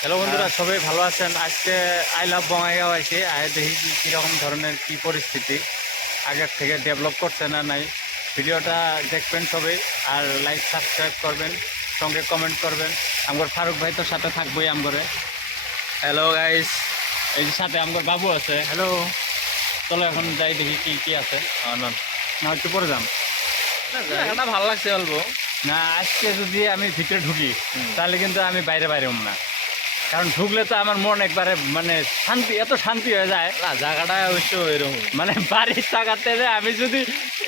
Hello বন্ধুরা, সবাই ভালো আছেন? আজকে আই লাভ বঙ্গাইগাঁও আইছি। দেখি কীরকম ধরনের কি পরিস্থিতি, আগের থেকে ডেভেলপ করছে না নাই। ভিডিওটা দেখবেন সবাই, আর লাইক সাবস্ক্রাইব করবেন, সঙ্গে কমেন্ট করবেন। আমার ফারুক ভাই তো সাথে থাকবোই আমগরে। হ্যালো গাইস, এই যে সাথে আমার বাবু আছে। হ্যালো, চলো এখন যাই দেখি কি কি আছে। না একটু পরে যাম। জায়গাটা ভালো লাগছে অল্প। না, আজকে যদি আমি ভিতরে ঢুকি তাহলে কিন্তু আমি বাইরে হম না, কারণ ঢুকলে তো আমার মন একবারে মানে শান্তি, এত শান্তি হয়ে যায় না, জায়গাটা অবশ্য এরকম। মানে বাড়ির টাকাতে আমি যদি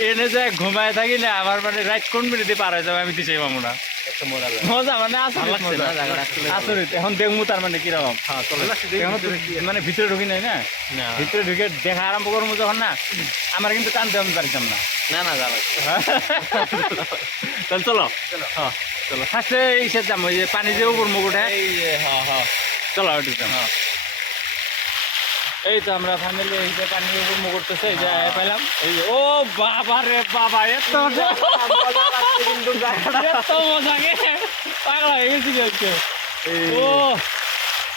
এনে যায় ঘুমায় থাকি না, আমার মানে রাইট কোন মিনিটে পার হয়ে যাবে আমি দিতেই পাবো না। মজা মানে আসরিত। এখন দেখবো তার মানে কিরকম। মানে ভিতরে ঢুকি নাই না, ভিতরে ঢুকে দেখা আরম্ভ করবো যখন না, আমার কিন্তু টানতে আমি পারতাম না। না যা লাগছে। তাহলে চলো হ্যাঁ চলো, ফার্স্টে ইসে যাম, ওই যে পানি যে উপর মুকুটে, এই যে চলো ওইটু যাম। এই তো আমরা ফাইনালি এই যে পানির উপর মুখ করতেছে, এই যে পেলাম। এই যে ও বাবা রে বাবা, এত কিন্তু এত মজা গে, পাগল হয়ে গেছি আজকে। ও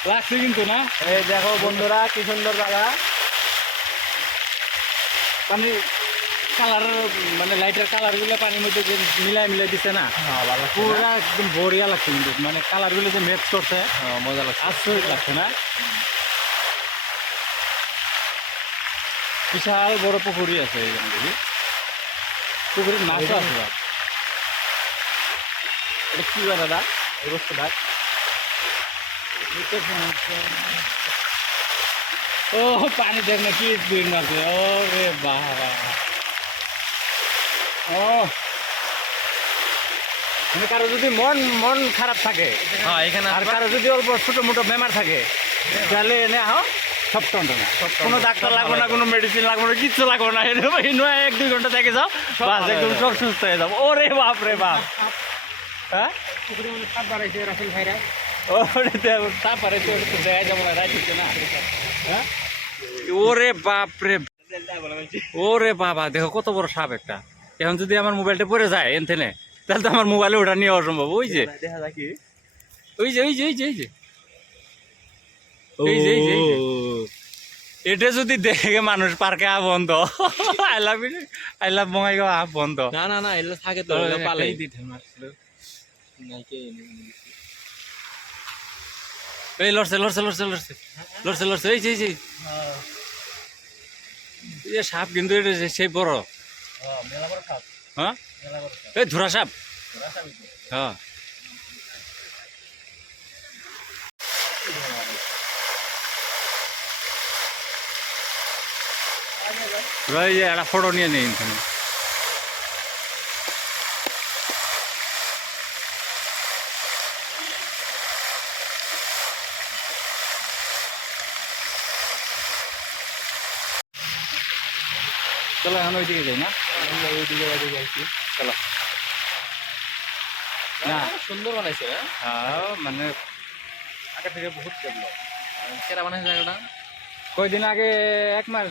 লাগছে কিন্তু না। এই দেখো বন্ধুরা, কি সুন্দর জায়গা। পানি কালার মানে লাইটের কালার গুলো পানির মধ্যে যে মিলাই দিচ্ছে না, পুরো একদম বড়িয়া লাগছে কিন্তু, মানে কালার গুলো যে ম্যাচ করছে, মজা লাগছে, আশ্চর্য লাগছে না। বিশাল বড় পুকুরি আছে এখানে, দেখি পুকুরির মাছও আছে। এটা কি করে দাদা এই বস্তুটা? ও পানি দেখ না কি স্পিড মারছে। ও রে বাবা, ও মানে কারো যদি মন খারাপ থাকে, এখানে আর কারো যদি অল্প ছোট মোটো বেমার থাকে, তাহলে এনে আহ সব টন্টনা, কোনো ডাক্তার লাগবে না, কোনো মেডিসিন লাগবে না, কিচ্ছু লাগবে না। এক দুই ঘন্টা থেকে যাও, বাস একদম সব সুস্থ হয়ে যাবো। ও রে বাপ রে বাপ। হ্যাঁ দেখা যাবো না, না। হ্যাঁ ওরে বাপ রে, ওরে বাবা, দেখো কত বড় সাপ একটা। এখন যদি আমার মোবাইলটা পড়ে যায় এনথেনে, তাহলে তো আমার মোবাইলে ওটা নিয়ে অসম্ভব। ওই যে ওই যে ওই যে ওই যে ওই যে এই যে এটা যদি দেখে মানুষ পার্কে বন্ধ, আই লাভ বঙ্গাইগাঁও বন্ধ। না এগুলো থাকে তো, পালাই এই লড়ছে এই যে সাপ কিন্তু এটা সেই বড়। হ্যাঁ এই ধুরা সাপ। হ্যাঁ একটা ফটো নিয়ে নেই এখানে। চলো এখন ওইদিকে যাই না, ওইদিকে যাচ্ছি। চলো না, সুন্দর বানাইছে। হ্যাঁ মানে আগে থেকে বহুত ডেভেলপ। কেরা বানাইছে জায়গাটা? কয়দিন আগে, এক মাস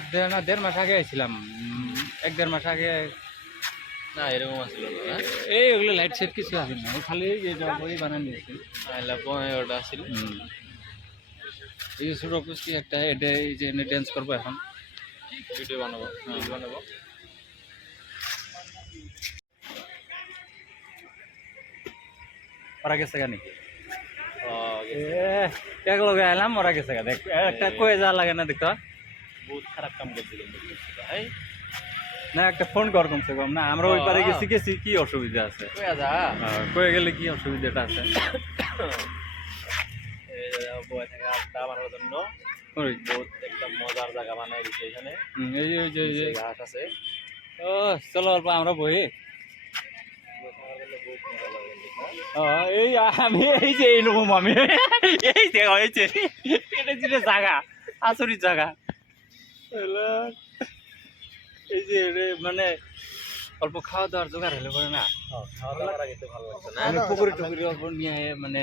দেড় মাস আগে আইছিলাম, এক দেড় মাস আগে। না এরকম আসছিল না, এই ওগুলো লাইট সেট কিছু আসেন না, খালি ওই বানান দিয়েছি। ওটা আসছিল। এই যে ছোট কুস্তি একটা, এটা এই যে ড্যান্স করবো এখন, ভিডিও বানাবো। ওরা গেছে গা নাকি? এক লগে এলাম, ওরা গেছে গা। দেখ একটা কয়ে যাওয়া লাগে না, দেখতো বহুত খারাপ কাম করছিল না, একটা ফোন কর কমসে কম না। আমরা ওই পারে গেছি কি অসুবিধা আছে? কয়ে গেলে কি অসুবিধাটা আছে? আড্ডা বানানোর জন্য বহুত একটা মজার জায়গা বানাই দিচ্ছে এখানে। এই যে ঘাস আছে। ও চলো অল্প আমরা বহি। এই আমি এই যে এই রকম আমি এই দেখা হয়েছে, এটা ছিল জায়গা, আসরিত জায়গা। এই যে মানে অল্প খাওয়া দাওয়ার জোগাড় হলে পরে না, আমি পুকুরি টুকুরি অল্প নিয়ে মানে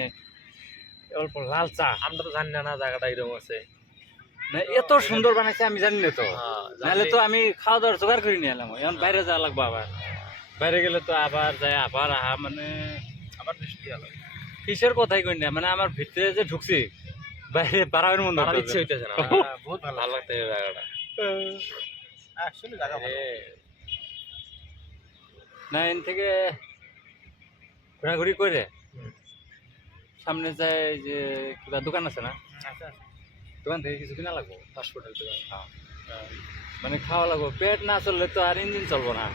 অল্প লাল চা। আমরা তো জানি না জায়গাটা এরকম আছে, না এত সুন্দর বানাইছে আমি জানি না তো, নাহলে তো আমি খাওয়া দাওয়ার জোগাড় করে নিয়ে এলাম। এখন বাইরে যাওয়া লাগবো, আবার বাইরে গেলে তো আবার যায় আবার আহা, মানে আবার দৃষ্টি আলো কিসের কথাই কই না, মানে আমার ভিতরে যে ঢুকছি বাইরে পাড়ার মধ্যে আমার ইচ্ছে হইতেছে না বহুত ভালো লাগতে এই জায়গাটা আসলে জায়গা ভালো না এন থেকে ঘোরাঘুরি করে সামনে যায় যে কিবা দোকান আছে না দোকান থেকে কিছু কিনা লাগবো ফাস্টফুডের দোকান মানে খাওয়া লাগবো পেট না চললে তো আর ইঞ্জিন চলবো না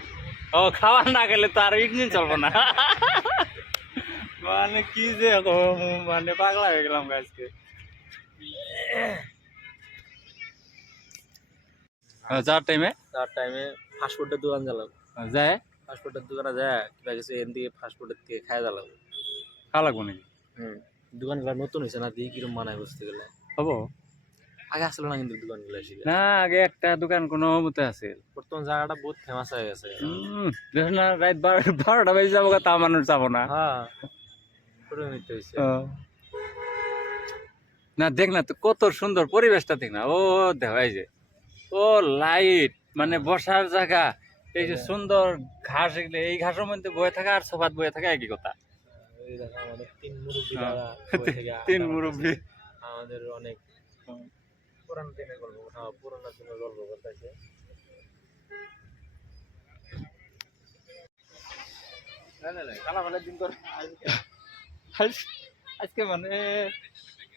ও খাওয়া না গেলে তো আর ইঞ্জিন চলবো না মানে কি যে মানে পাগলা হয়ে গেলাম আজকে যাওয়ার টাইমে ফাস্টফুডের দোকান জ্বালাবো যায় ফাস্টফুডের দোকানে যায় কিবা কিছু এন দিয়ে ফাস্টফুডের থেকে খাই জ্বালাবো খাওয়া লাগবো নাকি দোকানগুলো নতুন হয়েছে না দিয়ে কিরম মানায় বুঝতে গেলে হবো আগে আসলো না কিন্তু দোকানগুলো এসে না আগে একটা দোকান কোনো মতে আছে বর্তমান জায়গাটা বহুত ফেমাস হয়ে গেছে দেখো না রাত 12টা বাজে যাবো তা মানুষ যাবো না হ্যাঁ পুরো নিতে হয়েছে না দেখ না তো কত সুন্দর পরিবেশটা দেখ না ও দেখো এই যে ও লাইট মানে বসার জায়গা এই যে সুন্দর ঘাস এগুলো এই ঘাসের মধ্যে বয়ে থাকা আর সোফাত বয়ে থাকা একই কথা এই দেখো আমাদের তিন মুরব্বী আমাদের অনেক পুরানো দিনের গল্প পুরানো দিনের গল্প করতেছে কালামালের দিন করে আজকে মানে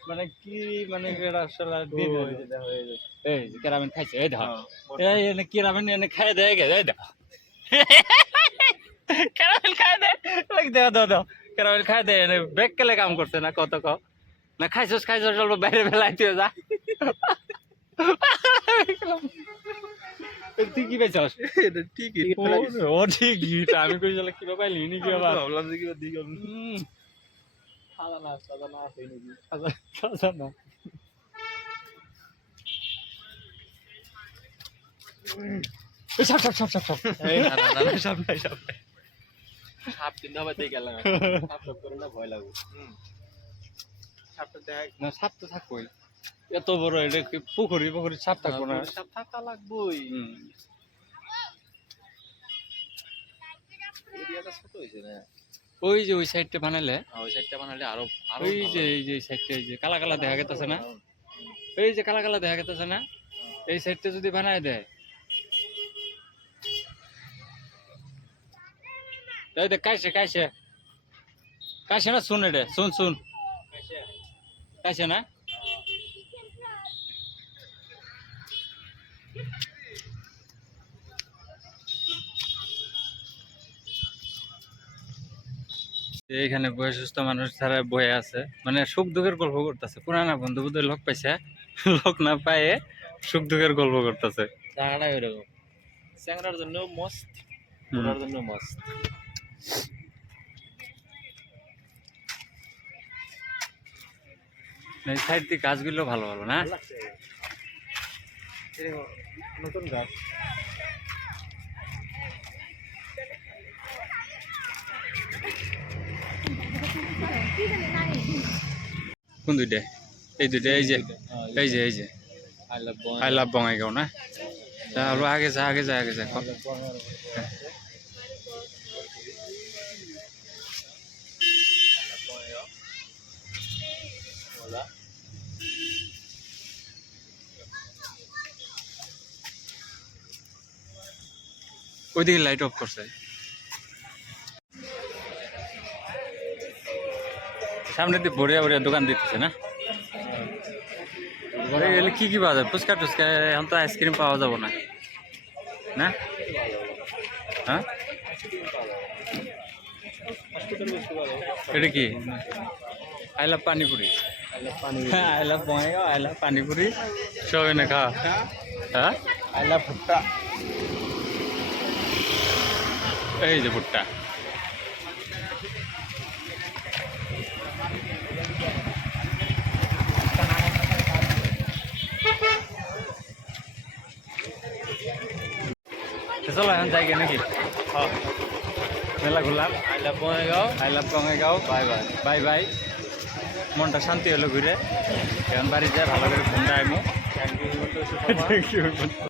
মানে কি মানে আসলে দিন এই যে কেরামেন খাইছে এই দেখো এই এনে কেরামেন এনে খাই দেয় গে এই দেখো কেরামেন খাই দেয় লাগ দাও দাও দাও কেরামেন খাই দেয় এনে ব্রেক কেলে কাম করছে না কত ক না খাইছস চলবো বাইরে বেলায় তুই যা তুই কি পেয়েছস ঠিকই ও ঠিকই আমি কই চলে কিবা পাইলি নি কি আবার ভাবলাম যে কিবা দিকে সাদা না আছে নাকি না সব সব সব সব সব এই না না না সব নাই সাপ কিনা বাতে গেলাম সাপ সব করে না ভয় লাগবে সাপটা দেখ না সাপ তো থাকবই এত বড় এটা কি পুকুরি সাপ থাকবো না সাপ থাকা লাগবেই এরিয়াটা ছোট হইছে না ওই যে ওই সাইডটা বানালে ওই সাইডটা বানালে আরো ওই যে এই যে সাইডটা এই যে কালা কালা দেখা গেতেছে না এই যে কালা কালা দেখা গেতেছে না এই সাইডটা যদি বানায় দেয় তাই দেখ কাইছে না শুন এটা শুন কাইছে না এইখানে বয়সস্থ মানুষ যারা বয়ে আছে মানে সুখ দুঃখের গল্প করতেছে পুরানা বন্ধু বুদ্ধ লোক পাইছে লোক না পায়ে সুখ দুঃখের গল্প করতেছে জায়গাটা এরকম চ্যাংরার জন্য মস্ত ঘোরার জন্য মস্ত এই সাইড দিয়ে গাছগুলো ভালো ভালো না নতুন গাছ কোন দুইটা এই দুইটা এই যে আই লাভ বঙ্গাইগাঁও না তাহলে আগে যা ওইদিকে লাইট অফ করছে সামনে দিয়ে ভরিয়া দোকান দিতেছে না কি পাওয়া যায় ফুচকা টুচকা এখন তো আইসক্রিম পাওয়া যাব না না হ্যাঁ এটা কি I love panipuri I love Bongaigaon I love panipuri সব এনে খাওয়া হ্যাঁ আই লাভ ভুট্টা এই যে ভুট্টা চলো এখন যাই নাকি মেলা ঘুরলাম I love Bongaigaon bye bye মনটা শান্তি হলো ঘুরে এখন বাড়ি যায় ভালো করে ঘুমটা আইমো বঙ্গাইগাঁও